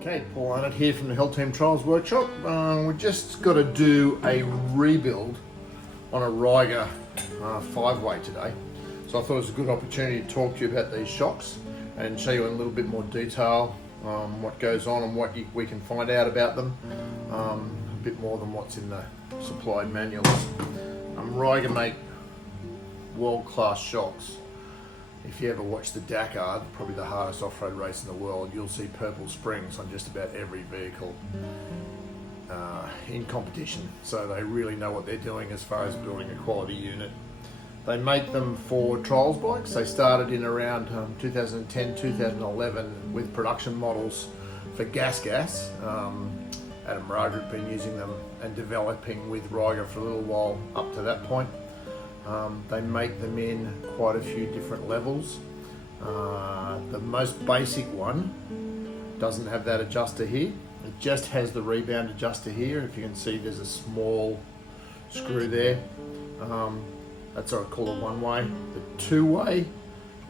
Okay, Paul Arnott here from the Hill Team Trials Workshop. We've just got to do a rebuild on a Reiger 5-way today. So I thought it was a good opportunity to talk to you about these shocks and show you in a little bit more detail what goes on and what we can find out about them. A bit more than what's in the supplied manuals. Reiger make world-class shocks. If you ever watch the Dakar, probably the hardest off-road race in the world, you'll see purple springs on just about every vehicle in competition. So they really know what they're doing as far as building a quality unit. They make them for trials bikes. They started in around 2010, 2011 with production models for gas. Adam Reiger had been using them and developing with Reiger for a little while up to that point. They make them in quite a few different levels. The most basic one doesn't have that adjuster here. It just has the rebound adjuster here. If you can see, there's a small screw there. That's what I call a one-way. The two-way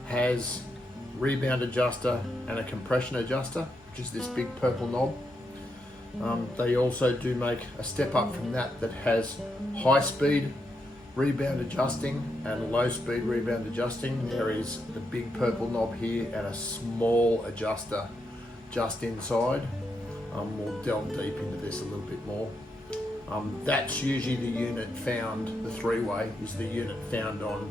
has rebound adjuster and a compression adjuster, which is this big purple knob. They also do make a step up from that that has high-speed rebound adjusting and low speed rebound adjusting. There is the big purple knob here and a small adjuster just inside. We'll delve deep into this a little bit more. That's usually the unit found, the 3-way is the unit found on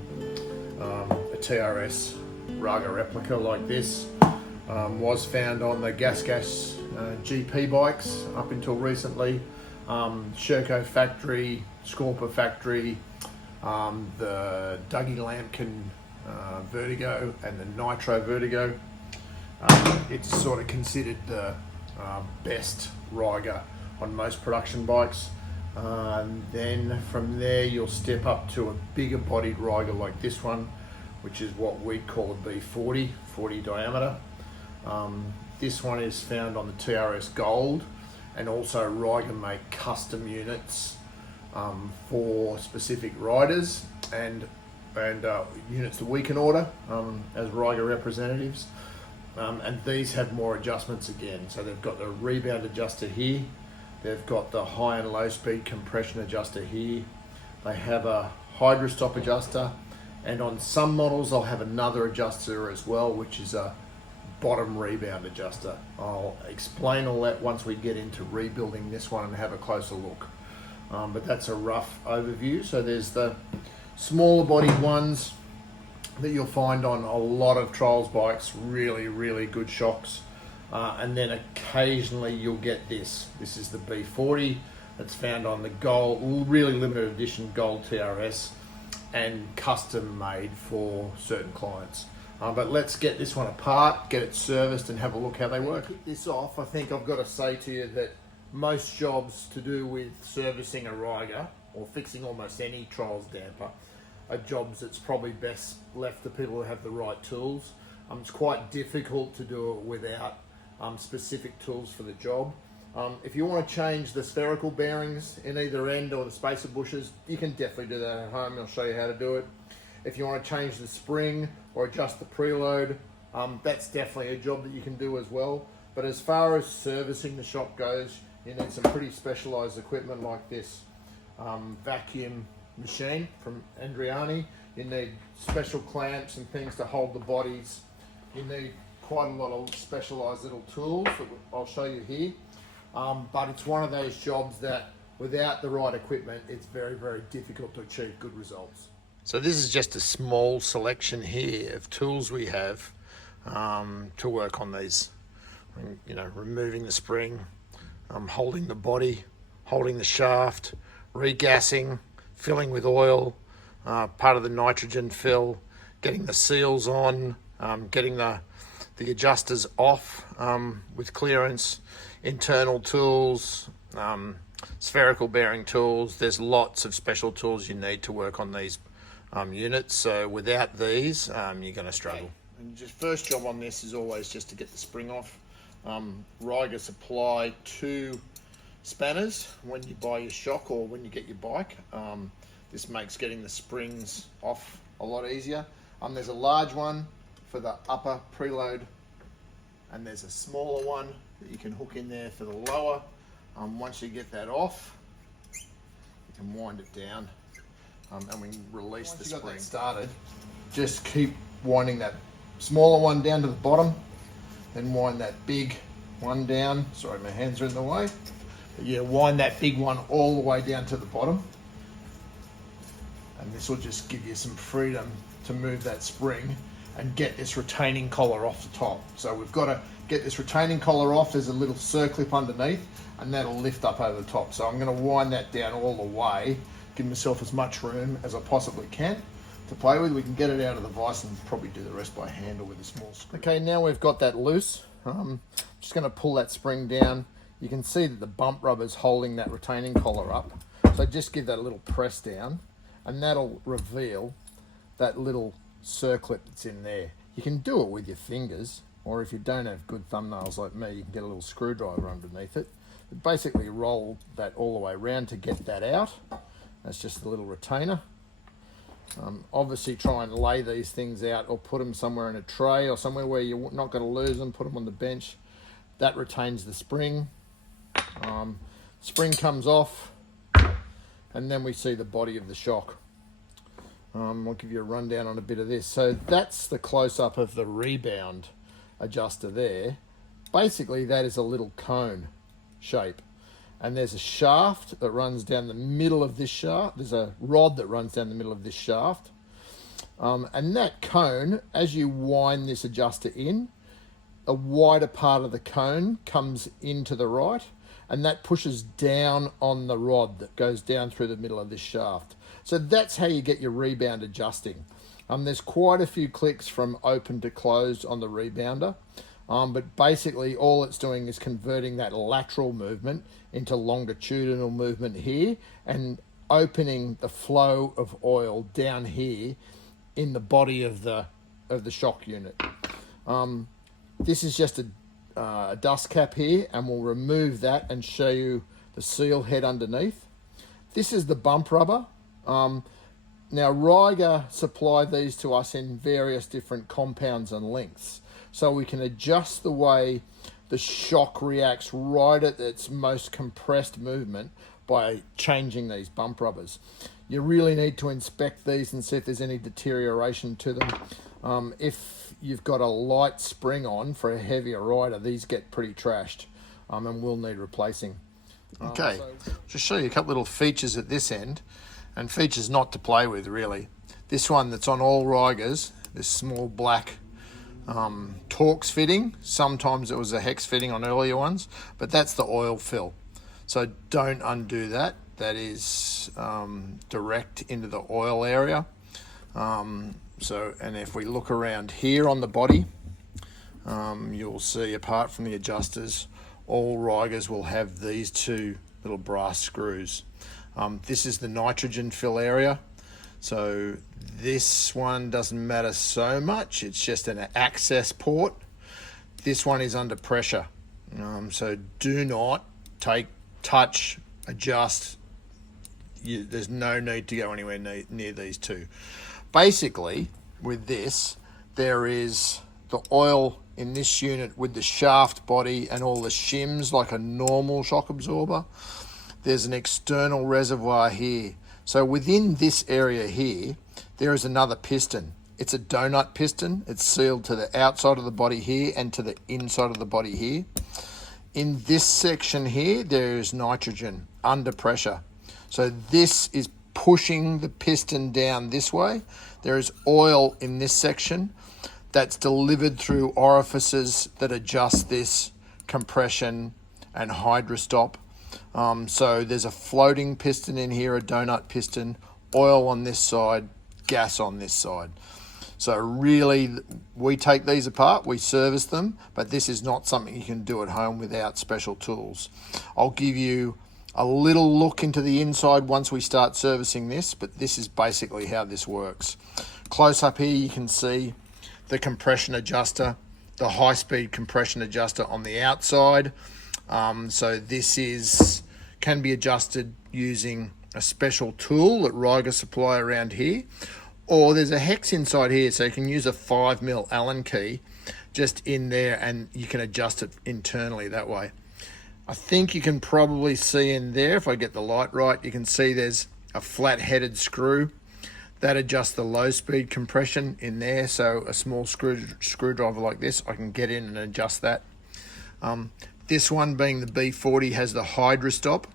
a TRS Riga replica like this. Was found on the gas GP bikes up until recently. Reiger Factory, Scorpa Factory, the Dougie Lampkin Vertigo and the Nitro Vertigo. It's sort of considered the best Reiger on most production bikes. Then from there you'll step up to a bigger bodied Reiger like this one, which is what we call a B40, 40 diameter. This one is found on the TRS Gold, and also Reiger make custom units for specific riders and units that we can order as Reiger representatives. And these have more adjustments again. So they've got the rebound adjuster here, they've got the high and low speed compression adjuster here, they have a hydrostop adjuster, and on some models they'll have another adjuster as well, which is a bottom rebound adjuster. I'll explain all that once we get into rebuilding this one and have a closer look. But that's a rough overview. So there's the smaller bodied ones that you'll find on a lot of trials bikes, really good shocks. And then occasionally you'll get this. This is the B40 that's found on the gold, really limited edition gold TRS and custom made for certain clients. But let's get this one apart, get it serviced and have a look how they work. To kick this off, I think I've got to say to you that most jobs to do with servicing a Reiger or fixing almost any trials damper are jobs that's probably best left to people who have the right tools. It's quite difficult to do it without specific tools for the job. If you want to change the spherical bearings in either end or the spacer bushes, you can definitely do that at home. I'll show you how to do it. If you want to change the spring or adjust the preload, that's definitely a job that you can do as well. But as far as servicing the shop goes, you need some pretty specialized equipment like this vacuum machine from Andriani. You need special clamps and things to hold the bodies. You need quite a lot of specialized little tools that I'll show you here. But it's one of those jobs that without the right equipment, it's very difficult to achieve good results. So this is just a small selection here of tools we have to work on these. You know, removing the spring, holding the body, holding the shaft, regassing, filling with oil, part of the nitrogen fill, getting the seals on, getting the adjusters off with clearance, internal tools, spherical bearing tools. There's lots of special tools you need to work on these units. So without these, you're going to struggle. And just first job on this is always just to get the spring off. Reiger supply 2 spanners when you buy your shock or when you get your bike. This makes getting the springs off a lot easier. There's a large one for the upper preload and there's a smaller one that you can hook in there for the lower. Once you get that off, you can wind it down, and we release the spring. Once you got that started, just keep winding that smaller one down to the bottom, then wind that big one down. Sorry, my hands are in the way. But yeah, wind that big one all the way down to the bottom, and this will just give you some freedom to move that spring and get this retaining collar off the top. So we've got to get this retaining collar off. There's a little circlip underneath, and that'll lift up over the top. So I'm going to wind that down all the way, give myself as much room as I possibly can to play with. We can get it out of the vise and probably do the rest by hand or with a small screw. Okay, now we've got that loose. I'm just going to pull that spring down. You can see that the bump rubber's holding that retaining collar up. So just give that a little press down, and that'll reveal that little circlip that's in there. You can do it with your fingers, or if you don't have good thumbnails like me, you can get a little screwdriver underneath it. But basically roll that all the way around to get that out. That's just a little retainer. Obviously try and lay these things out or put them somewhere in a tray or somewhere where you're not going to lose them. Put them on the bench. That retains the spring. Spring comes off, and then we see the body of the shock. I'll give you a rundown on a bit of this. So that's the close-up of the rebound adjuster there. Basically, that is a little cone shape. And there's a shaft that runs down the middle of this shaft. There's a rod that runs down the middle of this shaft. And that cone, as you wind this adjuster in, a wider part of the cone comes into the right, and that pushes down on the rod that goes down through the middle of this shaft. So that's how you get your rebound adjusting. There's quite a few clicks from open to closed on the rebounder, but basically all it's doing is converting that lateral movement into longitudinal movement here and opening the flow of oil down here in the body of the shock unit. This is just a dust cap here, and we'll remove that and show you the seal head underneath. This is the bump rubber. Now Reiger supply these to us in various different compounds and lengths, so we can adjust the way the shock reacts right at its most compressed movement by changing these bump rubbers. You really need to inspect these and see if there's any deterioration to them. If you've got a light spring on for a heavier rider, these get pretty trashed, and will need replacing. Okay, just show you a couple little features at this end, and features not to play with really. This one that's on all Reigers, this small black Torx fitting. Sometimes it was a hex fitting on earlier ones, but that's the oil fill. So don't undo that. That is direct into the oil area. And if we look around here on the body, you'll see apart from the adjusters, all Reigers will have these two little brass screws. This is the nitrogen fill area. So this one doesn't matter so much. It's just an access port. This one is under pressure. So do not touch, adjust. There's no need to go anywhere near these two. Basically, with this, there is the oil in this unit with the shaft body and all the shims like a normal shock absorber. There's an external reservoir here. So within this area here, there is another piston. It's a donut piston. It's sealed to the outside of the body here and to the inside of the body here. In this section here, there is nitrogen under pressure. So this is pushing the piston down this way. There is oil in this section that's delivered through orifices that adjust this compression and hydrostop. So there's a floating piston in here, a donut piston, oil on this side, gas on this side. So really, we take these apart, we service them, but this is not something you can do at home without special tools. I'll give you a little look into the inside once we start servicing this, but this is basically how this works. Close up here, you can see the compression adjuster, the high-speed compression adjuster on the outside. So this can be adjusted using a special tool that Reiger supply around here, or there's a hex inside here, so you can use a 5mm Allen key just in there, and you can adjust it internally that way. I think you can probably see in there, if I get the light right, you can see there's a flat-headed screw that adjusts the low speed compression in there. So a small screwdriver like this, I can get in and adjust that. This one, being the B40, has the Hydra stop.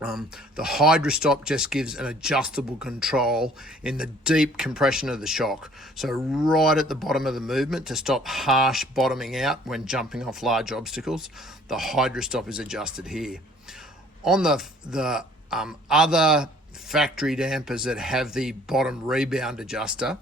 The Hydra stop just gives an adjustable control in the deep compression of the shock. So right at the bottom of the movement, to stop harsh bottoming out when jumping off large obstacles, the Hydra stop is adjusted here. On the other factory dampers that have the bottom rebound adjuster,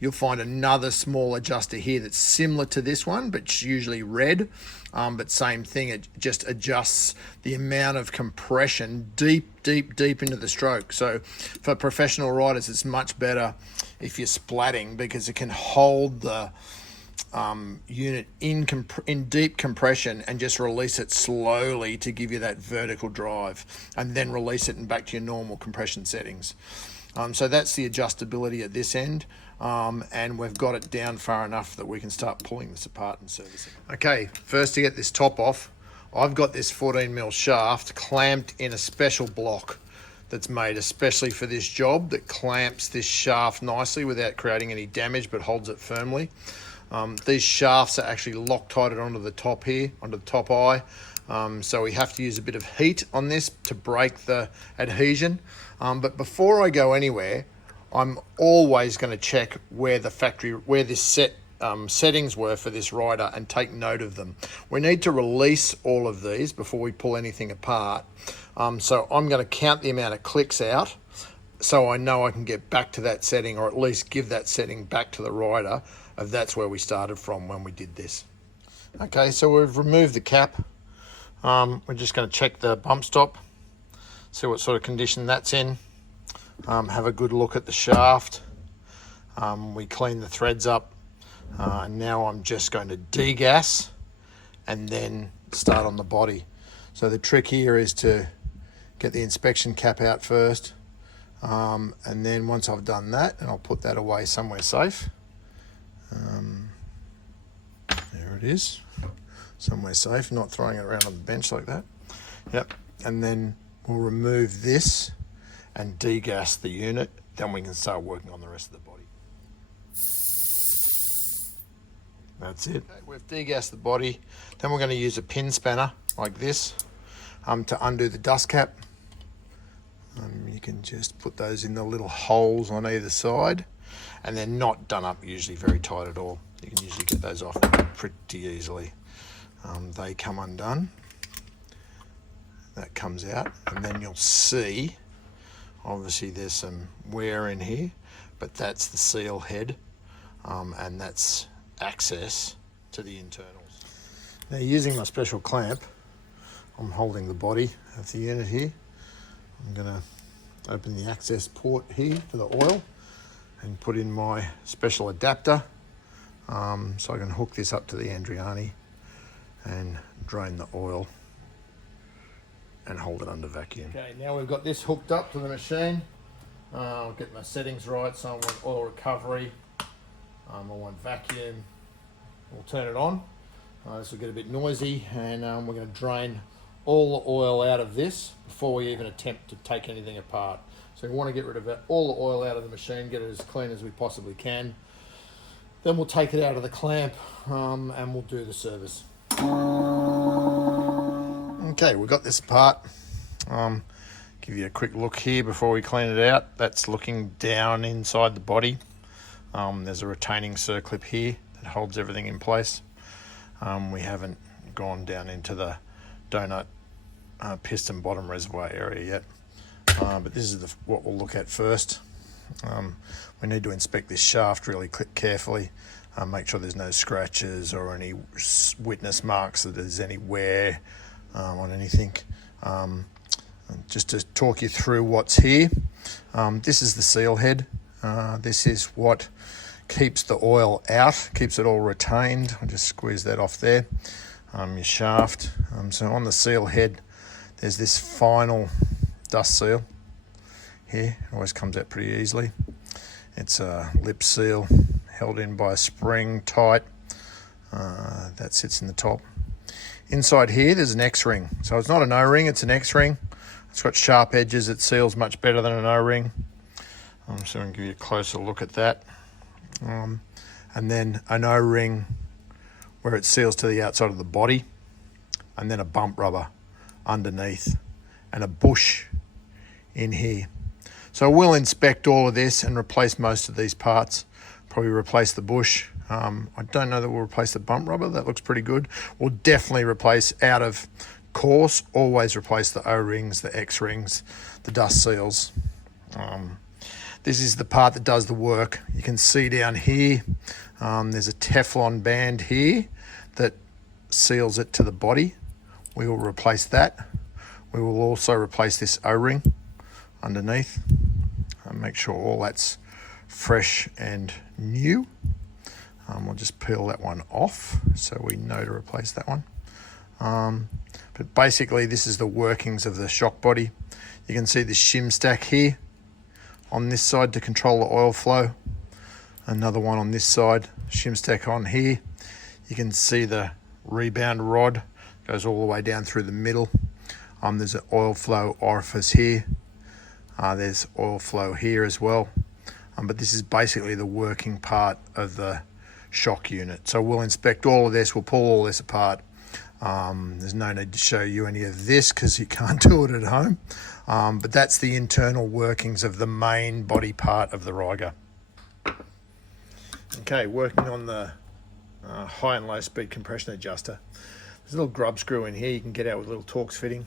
you'll find another small adjuster here that's similar to this one, but it's usually red. But same thing, it just adjusts the amount of compression deep into the stroke. So for professional riders, it's much better if you're splatting, because it can hold the unit in deep compression and just release it slowly to give you that vertical drive, and then release it and back to your normal compression settings. So that's the adjustability at this end, and we've got it down far enough that we can start pulling this apart and servicing. Okay, first to get this top off, I've got this 14mm shaft clamped in a special block that's made especially for this job, that clamps this shaft nicely without creating any damage, but holds it firmly. These shafts are actually Loctited onto the top here, onto the top eye. So we have to use a bit of heat on this to break the adhesion. But before I go anywhere, I'm always going to check where this settings were for this rider and take note of them. We need to release all of these before we pull anything apart. So I'm going to count the amount of clicks out, so I know I can get back to that setting, or at least give that setting back to the rider, if that's where we started from when we did this. Okay, so we've removed the cap. We're just going to check the bump stop, see what sort of condition that's in, have a good look at the shaft. We clean the threads up, and now I'm just going to degas and then start on the body. So the trick here is to get the inspection cap out first, and then once I've done that, and I'll put that away somewhere safe. There it is, somewhere safe, not throwing it around on the bench like that. Yep, and then we'll remove this and degas the unit, then we can start working on the rest of the body. That's it. Okay, we've degassed the body. Then we're going to use a pin spanner like this to undo the dust cap. You can just put those in the little holes on either side, and they're not done up usually very tight at all. You can usually get those off pretty easily. They come undone. That comes out, and then you'll see, obviously there's some wear in here, but that's the seal head, and that's access to the internals. Now, using my special clamp, I'm holding the body of the unit here. I'm going to open the access port here for the oil and put in my special adapter, so I can hook this up to the Andriani and drain the oil and hold it under vacuum. Okay, now we've got this hooked up to the machine. I'll get my settings right, so I want oil recovery, I want vacuum. We'll turn it on. This will get a bit noisy, and we're going to drain all the oil out of this before we even attempt to take anything apart. So we want to get rid of all the oil out of the machine, get it as clean as we possibly can. Then we'll take it out of the clamp, and we'll do the service. Okay, we've got this apart. Give you a quick look here before we clean it out. That's looking down inside the body. There's a retaining circlip here that holds everything in place. We haven't gone down into the donut piston bottom reservoir area yet, but this is what we'll look at first. We need to inspect this shaft really carefully, make sure there's no scratches or any witness marks that there's any wear on anything. Just to talk you through what's here, this is the seal head. This is what keeps the oil out, keeps it all retained. I'll just squeeze that off there. Your shaft. So on the seal head, there's this final dust seal here. It always comes out pretty easily. It's a lip seal held in by a spring tight. that sits in the top. Inside here, there's an X-ring. So it's not an O-ring, it's an X-ring. It's got sharp edges. It seals much better than an O-ring. So I'm going to give you a closer look at that. And then an O-ring where it seals to the outside of the body. And then a bump rubber underneath. And a bush in here. So we'll inspect all of this and replace most of these parts. Probably replace the bush. I don't know that we'll replace the bump rubber. That looks pretty good. We'll definitely replace, out of course, always replace the O-rings, the X-rings, the dust seals. This is the part that does the work. You can see down here, there's a Teflon band here that seals it to the body. We will replace that. We will also replace this O-ring underneath and make sure all that's fresh and new. We'll just peel that one off so we know to replace that one. But basically this is the workings of the shock body. You can see the shim stack here on this side to control the oil flow. Another one on this side, shim stack on here. You can see the rebound rod goes all the way down through the middle. There's an oil flow orifice here. There's oil flow here as well. But this is basically the working part of the shock unit. So we'll inspect all of this, we'll pull all this apart. There's no need to show you any of this because you can't do it at home. But that's the internal workings of the main body part of the Reiger. Okay, working on the high and low speed compression adjuster. There's a little grub screw in here you can get out with a little Torx fitting.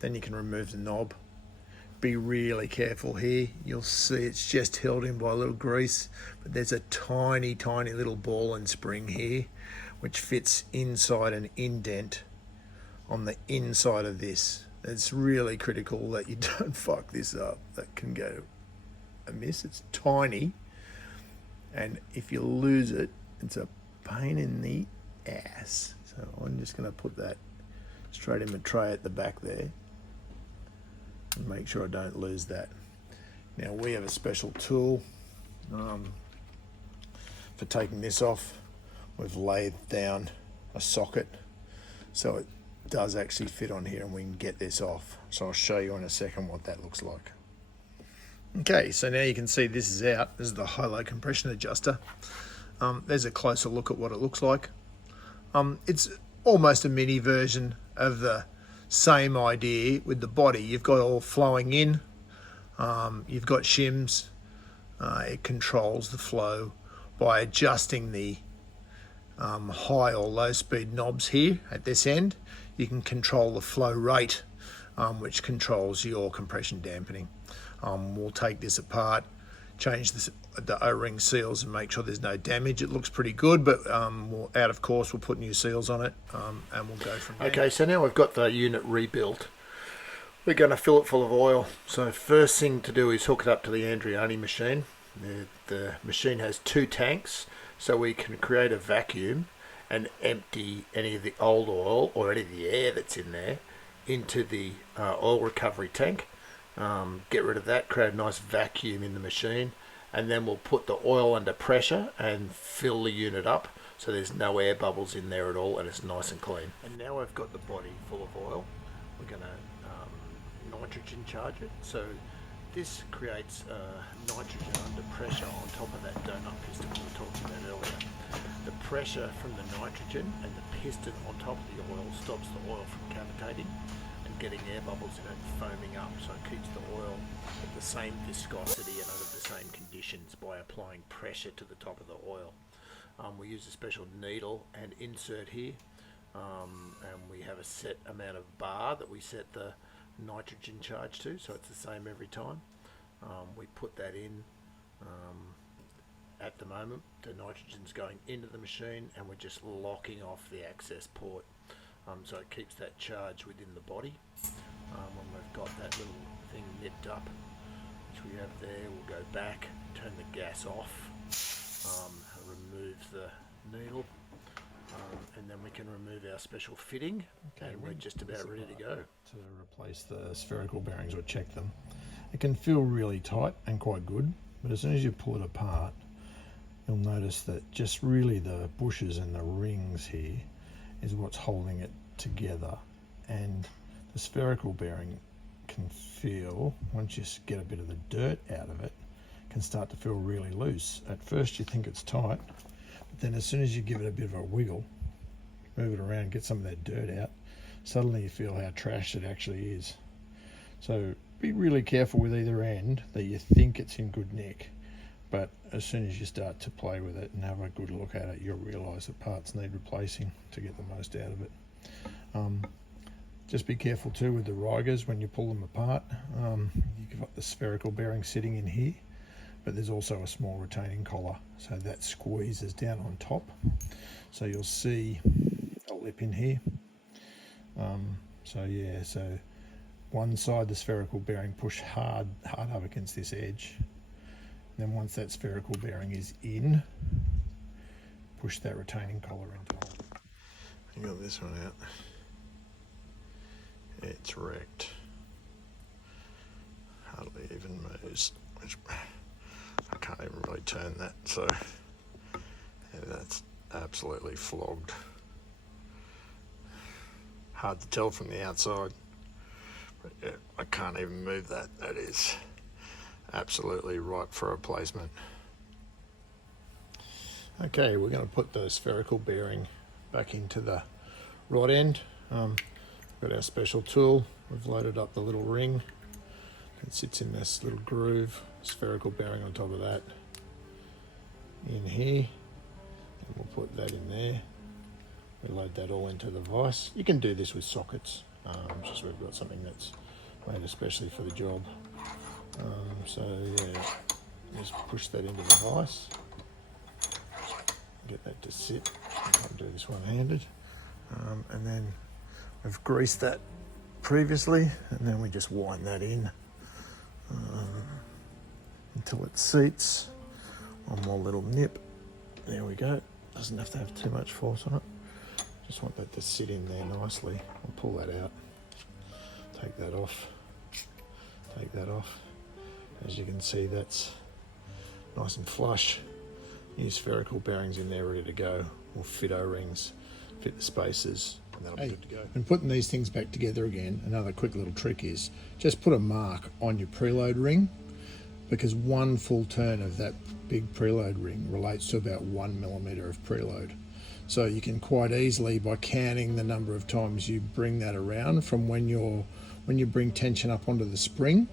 Then you can remove the knob. Be really careful here. You'll see it's just held in by a little grease, but there's a tiny little ball and spring here which fits inside an indent on the inside of this. It's really critical that you don't fuck this up. That can go amiss. It's tiny, and if you lose it, it's a pain in the ass. So I'm just going to put that straight in the tray at the back there. Make sure I don't lose that. Now we have a special tool for taking this off. We've laid down a socket so it does actually fit on here and we can get this off. So I'll show you in a second what that looks like. Okay, so now you can see this is out. This is the high-low compression adjuster. There's a closer look at what it looks like. It's almost a mini version of the same idea with the body. You've got all flowing in, you've got shims. It controls the flow by adjusting the high or low speed knobs here at this end. You can control the flow rate, which controls your compression dampening. We'll take this apart, change the O-ring seals and make sure there's no damage. It looks pretty good, but out of course we'll put new seals on it and we'll go from there. Okay, so now we've got the unit rebuilt. We're going to fill it full of oil. So first thing to do is hook it up to the Andriani machine. The machine has 2 tanks, so we can create a vacuum and empty any of the old oil or any of the air that's in there into the oil recovery tank. Get rid of that, create a nice vacuum in the machine, and then we'll put the oil under pressure and fill the unit up so there's no air bubbles in there at all and it's nice and clean. And now I've got the body full of oil. We're going to nitrogen charge it. So this creates nitrogen under pressure on top of that donut piston we were talking about earlier. The pressure from the nitrogen and the piston on top of the oil stops the oil from cavitating and getting air bubbles in it and foaming up, so it keeps the oil at the same viscosity and under the same conditions by applying pressure to the top of the oil. We use a special needle and insert here, and we have a set amount of bar that we set the nitrogen charge to, so it's the same every time. We put that in. At the moment the nitrogen's going into the machine and we're just locking off the access port, so it keeps that charge within the body. When we've got that little thing nipped up, which we have there, we'll go back, turn the gas off, remove the needle, and then we can remove our special fitting. Okay, and we're just about ready to go. To replace the spherical bearings or check them. It can feel really tight and quite good, but as soon as you pull it apart, you'll notice that just really the bushes and the rings here is what's holding it together, and the spherical bearing can feel, once you get a bit of the dirt out of it, can start to feel really loose. At first you think it's tight, but then as soon as you give it a bit of a wiggle, move it around, get some of that dirt out, suddenly you feel how trashed it actually is. So be really careful with either end that you think it's in good nick, but as soon as you start to play with it and have a good look at it, you'll realise that parts need replacing to get the most out of it. Just be careful too with the Reigers when you pull them apart. You've got the spherical bearing sitting in here, but there's also a small retaining collar, so that squeezes down on top. So you'll see a lip in here. So one side, the spherical bearing, push hard up against this edge. Then once that spherical bearing is in, push that retaining collar into it. You got this one out. It's wrecked. Hardly even moves, which I can't even really turn that, so yeah, that's absolutely flogged. Hard to tell from the outside, but yeah, I can't even move that. That is absolutely ripe for replacement. Okay, we're going to put the spherical bearing back into the rod end. Got our special tool. We've loaded up the little ring. It sits in this little groove. Spherical bearing on top of that. In here. And we'll put that in there. We load that all into the vise. You can do this with sockets. Just we've got something that's made especially for the job. So yeah, just push that into the vise. Get that to sit. I'll do this one-handed. And then we've greased that previously, and then we just wind that in until it seats. One more little nip. There we go. Doesn't have to have too much force on it. Just want that to sit in there nicely. I'll pull that out. Take that off. Take that off. As you can see, that's nice and flush. New spherical bearings in there ready to go. We'll fit O-rings, fit the spacers, and that'll be good to go. And putting these things back together again, another quick little trick is just put a mark on your preload ring, because one full turn of that big preload ring relates to about 1 millimeter of preload. So you can quite easily, by counting the number of times you bring that around from when you bring tension up onto the spring,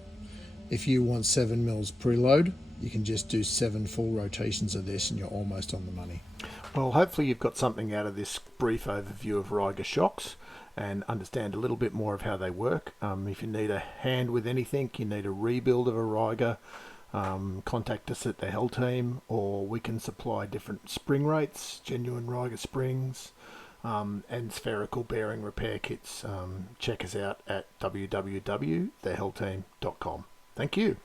if you want 7 mils preload, you can just do 7 full rotations of this and you're almost on the money. Well, hopefully you've got something out of this brief overview of Reiger shocks and understand a little bit more of how they work. If you need a hand with anything, you need a rebuild of a Reiger, contact us at the Hell Team, or we can supply different spring rates, genuine Reiger springs, and spherical bearing repair kits. Check us out at www.thehellteam.com. Thank you.